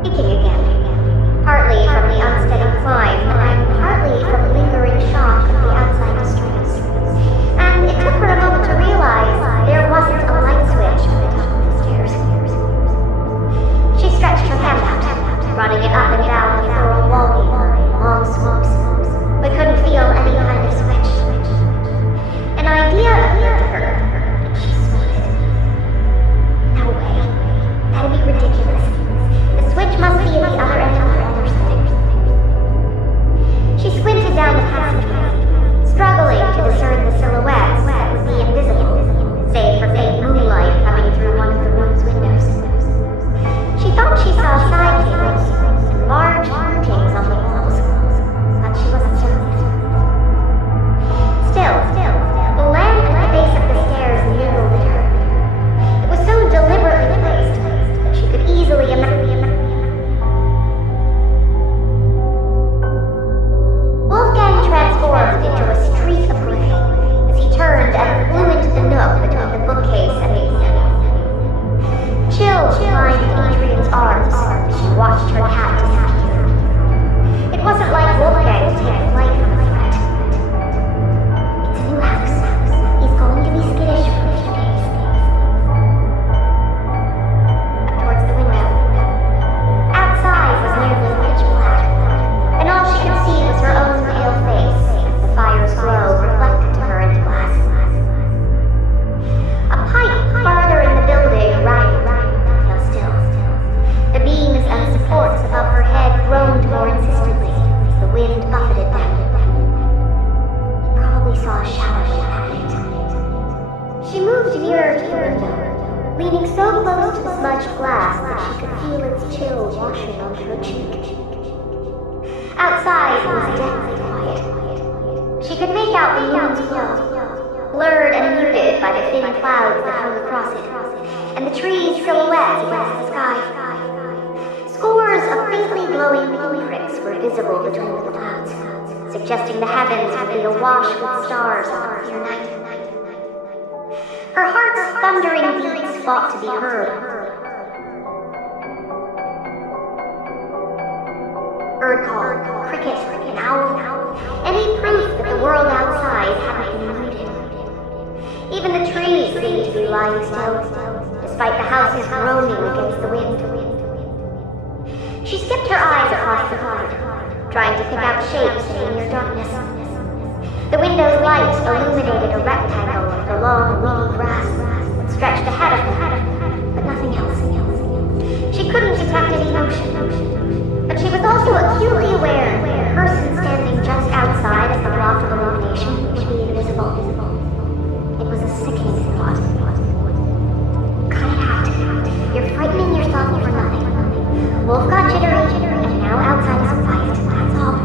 Speaking again, partly from the unsteady climb and partly from the lingering shock of the outside disturbance. And it took her a moment to realize there wasn't a light switch at the top of the stairs. She stretched her hand out, running it up and down the floral wallpaper in long swoops, but couldn't feel any kind of switch. An idea occurred to her, and she snorted. No way. That'd be ridiculous. The switch must be at the other end of the hall or something. She squinted down the passageway, struggling to discern the silhouettes that would be invisible, save for faint moonlight coming through one of the room's windows. She thought she saw side tables and large paintings on the walls, but she wasn't certain. Still, the lamp at the base of the stairs niggled at her. It was so deliberately placed that she could easily imagine. Wolfgang transformed into a streak of gray as he turned and flew into the nook between the bookcase and the piano. Chills lined Adrian's arms as she watched her cat disappear. It wasn't like Wolfgang to take flight from a threat. It's a new house. He's going to be skittish for a few days. Up towards the window. Outside was nearly pitch black, and all she could see was her own pale face, the fire's glow reflected to her in the glass. A pipe farther in the building rang, fell still. The beams and supports above her head groaned more insistently as the wind buffeted them. He probably saw a shadow that night. She moved nearer to the window, leaning so close to the smudged glass that she could feel its chill washing on her cheek. Outside was deathly quiet. She could make out the moon's glow, blurred and muted by the thin clouds that hung across it, and the trees' silhouettes against the sky. Scores of faintly glowing pinpricks were visible between the clouds, suggesting the heavens would be awash with stars on a clear night. Her heart's thundering beats fought to be heard. Bird call, cricket, an owl, any proof that the world outside hadn't been looted. Even the trees seemed to be lying still, despite the houses groaning against the wind. She skipped her eyes across the yard, trying to pick out shapes in the near darkness. The window's light illuminated a rectangle of the long, weedy grass that stretched ahead of her, but nothing else. She couldn't detect any motion. But she was also acutely aware that the person standing just outside of the block of illumination would be invisible. It was a sickening thought. Cut it out. You're frightening yourself for nothing. Wolf got jittery, and now outside is quiet, that's all.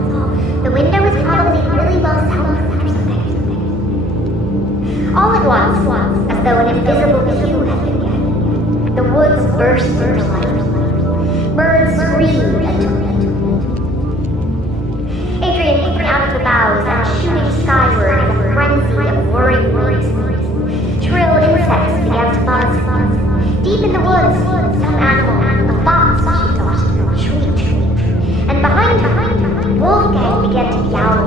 The window is probably really well soundproofed or something. All at once, as though an invisible cue had been given, the woods burst into life. Birds screamed and tooted. Adrian came out of the boughs and shooting skyward in a frenzy of whirring wings. Shrill insects began to buzz. Deep in the woods, some animal, a fox, she thought, shrieked. And behind her, Wolfgang began to yowl.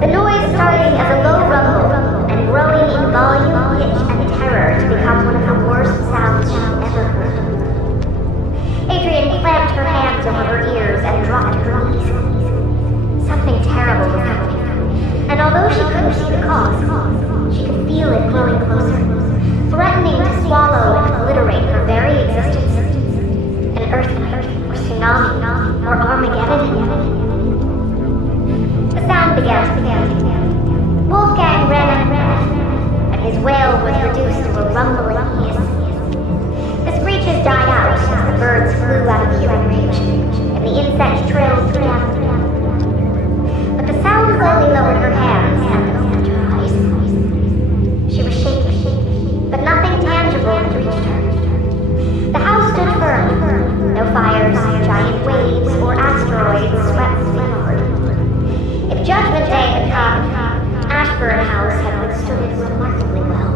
The noise starting as a low rumble and growing in volume, pitch, and terror to become one of the worst sounds she'd ever heard. Adrian clamped her hands over her ears and dropped to her knees. Something terrible was happening, and although she couldn't see the cause, she could feel it growing closer, threatening to swallow and obliterate her very existence. An earthquake, or tsunami, or Armageddon. The sound began to pick flew out of hearing range, and the insect trailed through them. But the sound slowly lowered her hands and opened her eyes. She was shaking, but nothing tangible had reached her. The house stood firm. No fires, giant waves, or asteroids swept the yard. If Judgment Day had come, Ashburn House had withstood it remarkably well.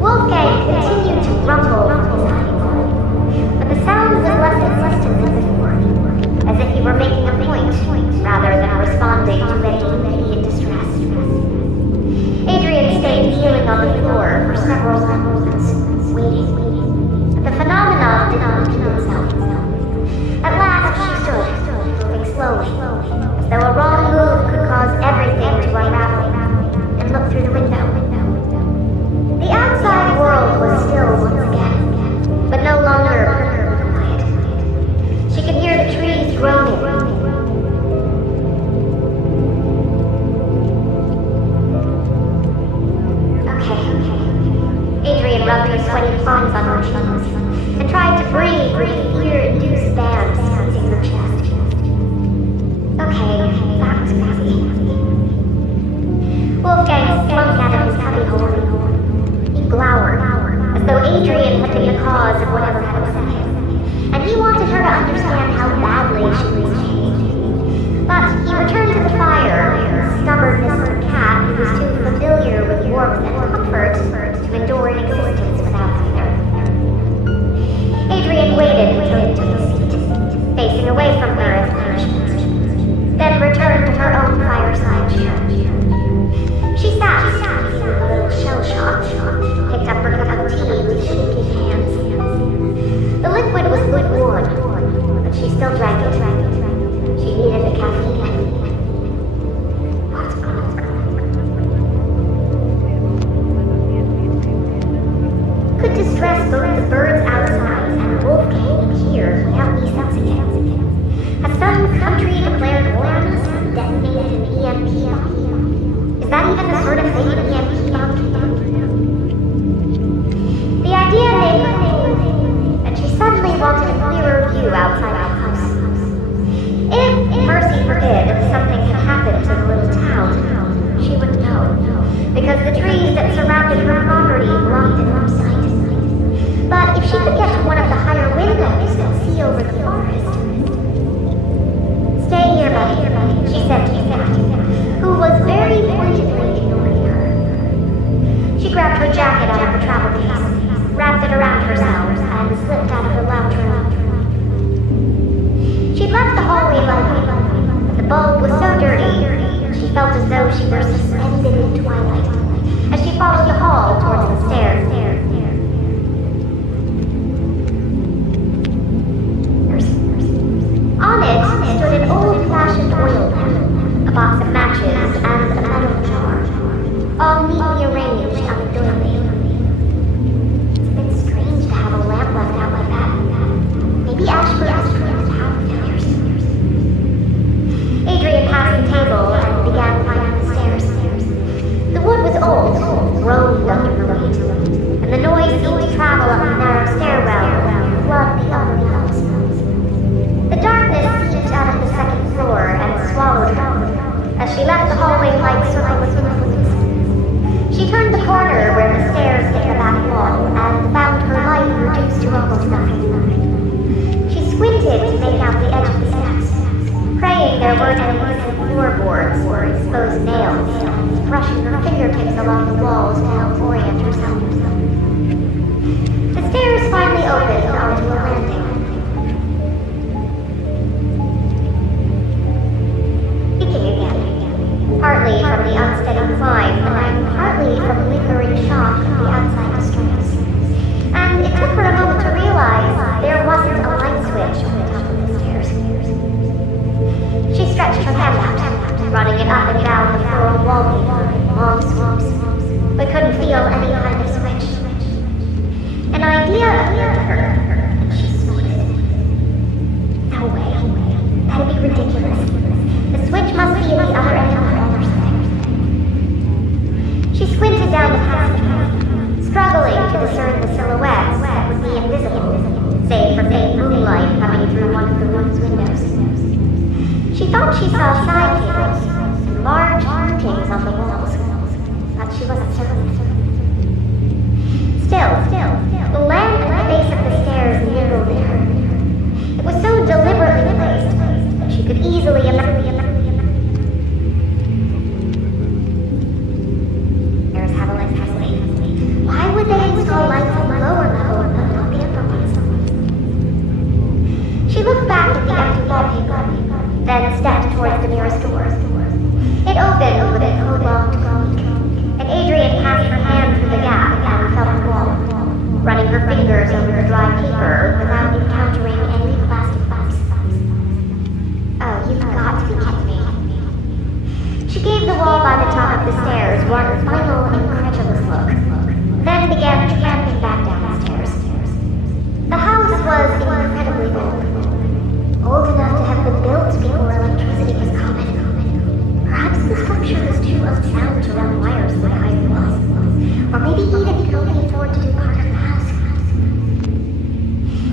Wolfgang continued to rumble from his hiding, but the sound was less insistent than before, as if he were making a point rather than responding to any immediate distress. Adrian stayed kneeling on the floor for several moments, waiting. But the phenomenon did not repeat itself. At last she stood, moving slowly, as though a wrong move could cause everything to unravel, and looked through the window. The outside world was still once again, but no longer perfectly quiet. She could hear the trees groaning. Okay. Adrian rubbed her sweaty palms on her cheeks, and tried to breathe with the fear-induced band squeezing her chest. Okay, that was crazy. Wolfgang slunk out of his cubbyhole. He glowered, as though Adrian had been the cause of whatever had upset him, and he wanted her to understand how badly she was changed. But he returned to the fire, the stubborn Mr. Cat who was too familiar with warmth and comfort to endure an existence without either. Adrian waited until he took his seat, facing away from her as punishment, then returned to her own fireside chair. She sat, a little shell-shocked, picked up her cup of tea with shaky hands. The liquid was lukewarm, but she still drank it. She needed the caffeine. Could distress both the birds outside and Wolfgang here without me sensing it. Has some country declared war on us and detonated an EMP bomb? Is that even the sort of thing an EMP bomb can do? The idea made her think, and she suddenly wanted a clearer view outside the house. If, mercy forbid, something had happened to the little town, she would know, because the trees that surrounded her property blocked it from sight. But if she could get to one of the higher windows and see over the forest... Stay here, buddy, she said to Metat, who was very pointedly ignoring her. She grabbed her jacket out of the travel case, wrapped it around herself, and slipped out of the lounge room. She'd left the hallway light, but the bulb was so dirty, she felt as though she were suspended in twilight, as she followed the hall towards the stairs. On it stood an old-fashioned oil lamp, a box of matches, and a metal jar, all neatly arranged on the doorway. It's a bit strange to have a lamp left out like that. Maybe Ashburn has created power failures. Adrian passed the table and began climbing the stairs. The wood was old, groaned under her weight, and the noise seemed to travel up the narrow stairwell and flood the upper levels. The darkness seeped out of the second floor and swallowed her, as she left the hallway light circling influence. She turned the corner where the stairs hit the back wall and found her light reduced to almost nothing. She squinted to make out the edge of the steps, praying there weren't any missing floorboards or exposed nails, and brushing her fingertips along the walls to help orient herself. The stairs finally opened onto a landing. Partly from the unsteady climb, and partly from the lingering shock of the outside distress. she saw side tables and large paintings on the walls, but she wasn't certain. Still, the lamp at the base of the stairs niggled there. It was so deliberately placed that she could easily imagine. Why would they install lights on the lower level but not the upper ones? She looked back at the empty wallpaper, then stepped towards the nearest door. It opened with a prolonged creak, and Adrian passed her hand through the gap and felt the wall, running her fingers over the dry paper without encountering any plastic bumps. Oh, you've got to be kidding me. She gave the wall by the top of the stairs one final incredulous look, then began tramping back down the stairs. The house was incredibly old enough to have been built before electricity was common. Perhaps the structure was too unsound to run wires like iron was, or maybe Edith could only afford to do part of the house.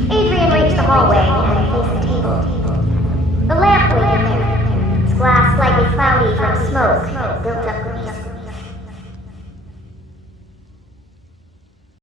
Adrian reached the hallway and faced the table. The lamp waited there, its glass slightly cloudy from smoke and built-up grease.